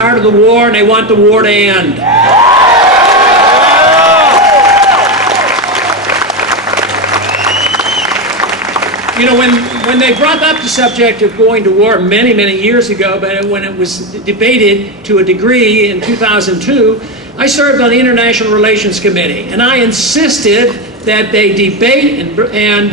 Tired of the war, and they want the war to end. You know, when they brought up the subject of going to war many, many years ago, but when it was debated to a degree in 2002, I served on the International Relations Committee, and I insisted that they debate and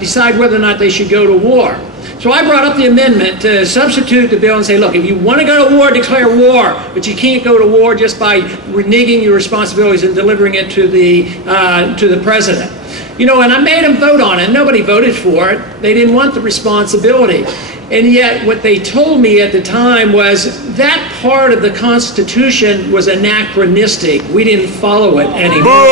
decide whether or not they should go to war. So I brought up the amendment to substitute the bill and say, look, if you want to go to war, declare war, but you can't go to war just by reneging your responsibilities and delivering it to the president. You know, and I made them vote on it. Nobody voted for it. They didn't want the responsibility. And yet what they told me at the time was that part of the Constitution was anachronistic. We didn't follow it anymore.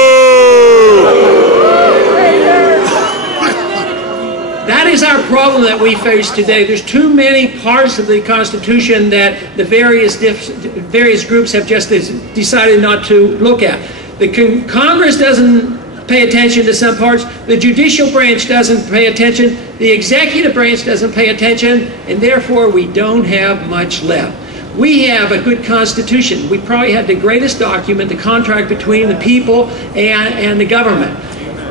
That is our problem that we face today. There's too many parts of the Constitution that the various groups have just decided not to look at. The Congress doesn't pay attention to some parts. The judicial branch doesn't pay attention. The executive branch doesn't pay attention. And therefore, we don't have much left. We have a good Constitution. We probably had the greatest document, the contract between the people and the government.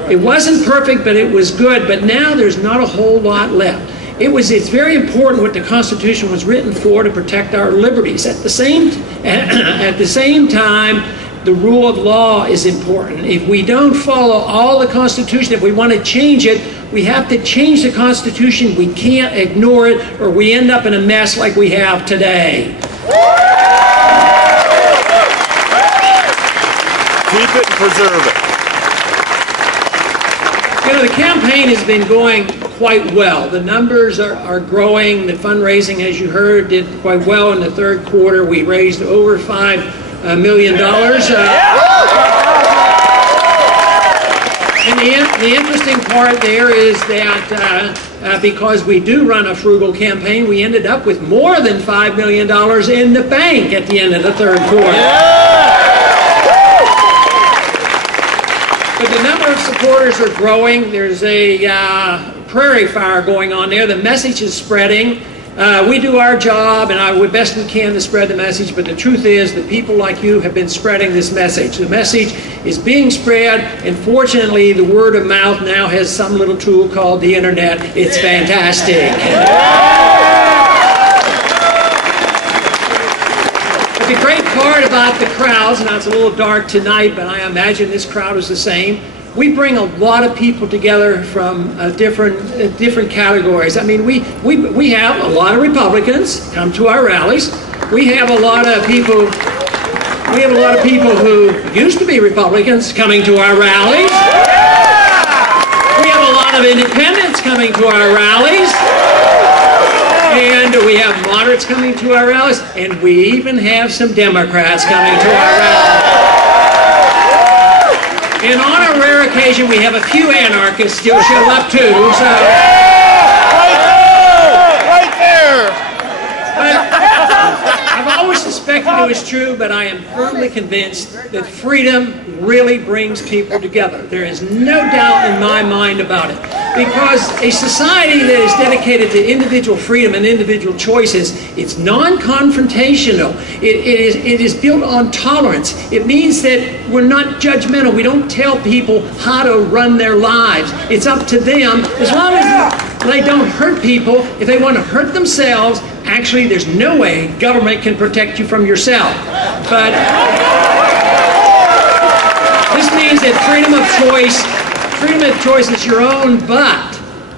It wasn't perfect, but it was good. But now there's not a whole lot left. It's very important what the Constitution was written for, to protect our liberties. At the same time, the rule of law is important. If we don't follow all the Constitution, if we want to change it, we have to change the Constitution. We can't ignore it, or we end up in a mess like we have today. Keep it and preserve it. You know, the campaign has been going quite well. The numbers are growing. The fundraising, as you heard, did quite well in the third quarter. We raised over $5 million. And the interesting part there is that because we do run a frugal campaign, we ended up with more than $5 million in the bank at the end of the third quarter. But the number of supporters are growing. There's a prairie fire going on there. The message is spreading. We do our job, and we're best we can to spread the message, but the truth is that people like you have been spreading this message. The message is being spread, and fortunately the word of mouth now has some little tool called the internet. It's fantastic. But the great part about the crowds, and it's a little dark tonight, but I imagine this crowd is the same, we bring a lot of people together from different categories. I mean, we have a lot of Republicans come to our rallies. We have a lot of people. We have a lot of people who used to be Republicans coming to our rallies. We have a lot of independents coming to our rallies. And we have moderates coming to our rallies. And we even have some Democrats coming to our rallies. And on a rare occasion, we have a few anarchists still show up too. So, right there. I've always suspected it was true, but I am firmly convinced that freedom really brings people together. There is no doubt in my mind about it. Because a society that is dedicated to individual freedom and individual choices, it's non-confrontational. It is built on tolerance. It means that we're not judgmental. We don't tell people how to run their lives. It's up to them. As long as they don't hurt people, if they want to hurt themselves, actually there's no way government can protect you from yourself. But this means that freedom of choice is your own, but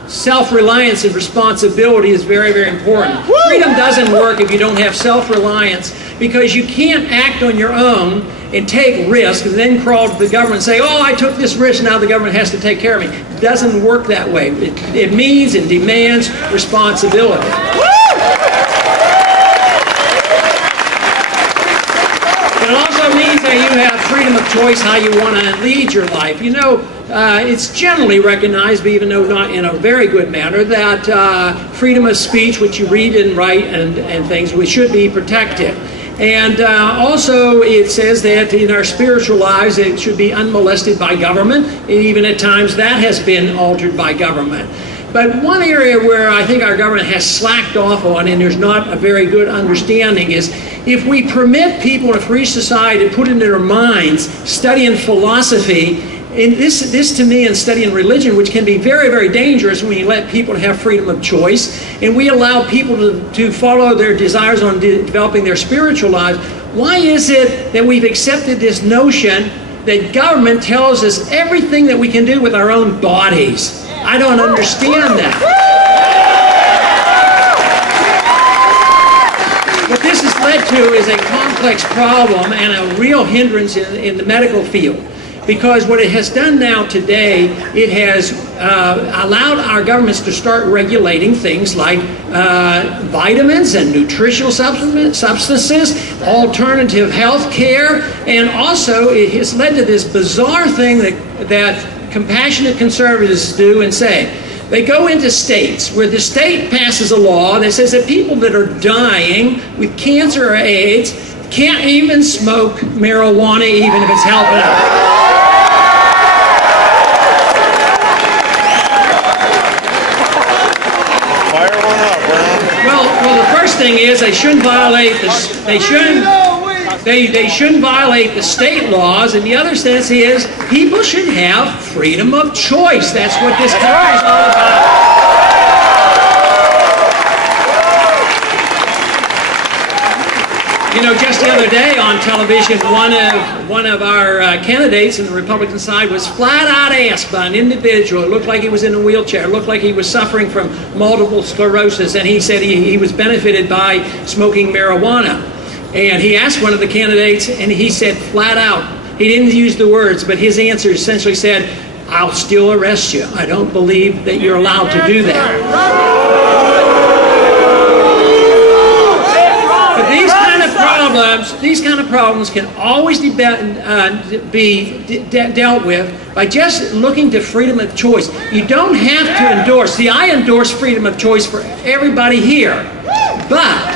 self-reliance and responsibility is very, very important. Freedom doesn't work if you don't have self-reliance, because you can't act on your own and take risks and then crawl to the government and say, oh, I took this risk, now the government has to take care of me. It doesn't work that way. It means and demands responsibility. It also means that you have freedom of choice how you want to lead your life. You know, it's generally recognized, but even though not in a very good manner, that freedom of speech, which you read and write and things, we should be protected. And also it says that in our spiritual lives it should be unmolested by government, and even at times that has been altered by government. But one area where I think our government has slacked off on, and there's not a very good understanding, is if we permit people in a free society to put into their minds studying philosophy, and this to me, and studying religion, which can be very, very dangerous when you let people have freedom of choice, and we allow people to follow their desires on developing their spiritual lives, why is it that we've accepted this notion that government tells us everything that we can do with our own bodies? I don't understand that. What this has led to is a complex problem and a real hindrance in the medical field. Because what it has done now today, it has allowed our governments to start regulating things like vitamins and nutritional substances, alternative health care, and also it has led to this bizarre thing that compassionate conservatives do and say. They go into states where the state passes a law that says that people that are dying with cancer or AIDS can't even smoke marijuana even if it's helping out. Fire one up, Ron. Well, the first thing is they shouldn't violate they shouldn't violate the state laws, and the other sense is people should have freedom of choice. That's what this country is all about. You know, just the other day on television, one of our candidates in the Republican side was flat out asked by an individual. It looked like he was in a wheelchair. It looked like he was suffering from multiple sclerosis, and he said he was benefited by smoking marijuana. And he asked one of the candidates, and he said flat out, he didn't use the words, but his answer essentially said, "I'll still arrest you. I don't believe that you're allowed to do that." But these kind of problems can always be dealt with by just looking to freedom of choice. You don't have to endorse. See, I endorse freedom of choice for everybody here, but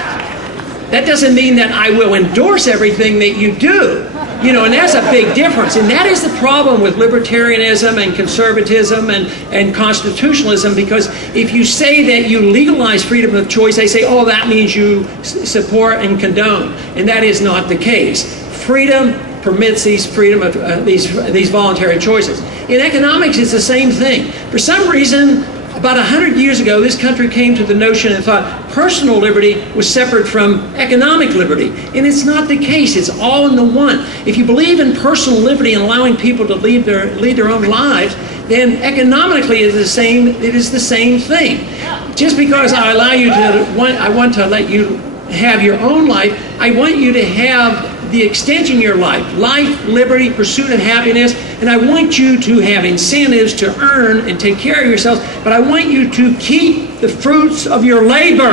that doesn't mean that I will endorse everything that you do. You know, and that's a big difference. And that is the problem with libertarianism and conservatism and constitutionalism, because if you say that you legalize freedom of choice, they say, oh, that means you support and condone. And that is not the case. Freedom permits these these voluntary choices. In economics, it's the same thing. For some reason, about 100 years ago, this country came to the notion and thought personal liberty was separate from economic liberty. And it's not the case. It's all in the one. If you believe in personal liberty and allowing people to lead their own lives, then economically it is the same thing. Just because I want to let you have your own life, I want you to have the extension of your life, liberty, pursuit of happiness, and I want you to have incentives to earn and take care of yourself, but I want you to keep the fruits of your labor.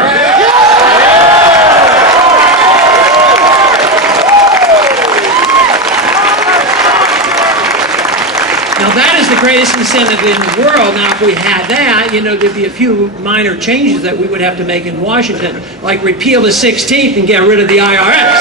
Now that is the greatest incentive in the world. Now if we had that, you know, there'd be a few minor changes that we would have to make in Washington, like repeal the 16th and get rid of the IRS.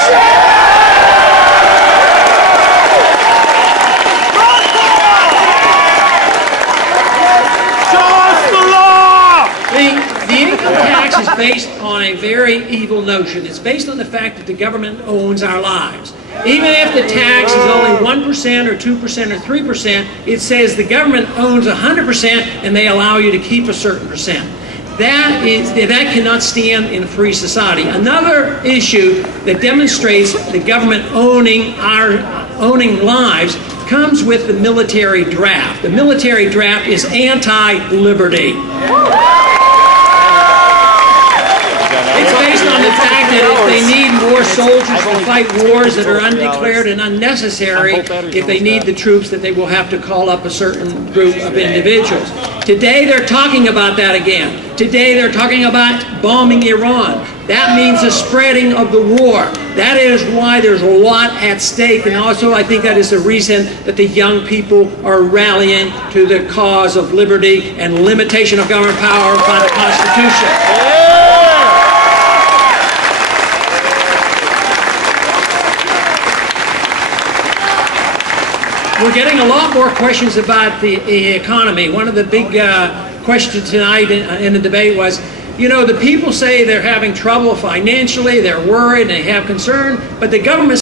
The income tax is based on a very evil notion. It's based on the fact that the government owns our lives. Even if the tax is only 1% or 2% or 3%, it says the government owns 100% and they allow you to keep a certain percent. That cannot stand in a free society. Another issue that demonstrates the government owning lives comes with the military draft. The military draft is anti-liberty. It's based on the fact that if they need more soldiers to fight wars that are undeclared and unnecessary, if they need the troops, that they will have to call up a certain group of individuals. Today they're talking about that again. Today they're talking about bombing Iran. That means the spreading of the war. That is why there's a lot at stake, and also I think that is the reason that the young people are rallying to the cause of liberty and limitation of government power by the Constitution. We're getting a lot more questions about the economy. One of the big question tonight in the debate was, you know, the people say they're having trouble financially, they're worried, they have concern, but the government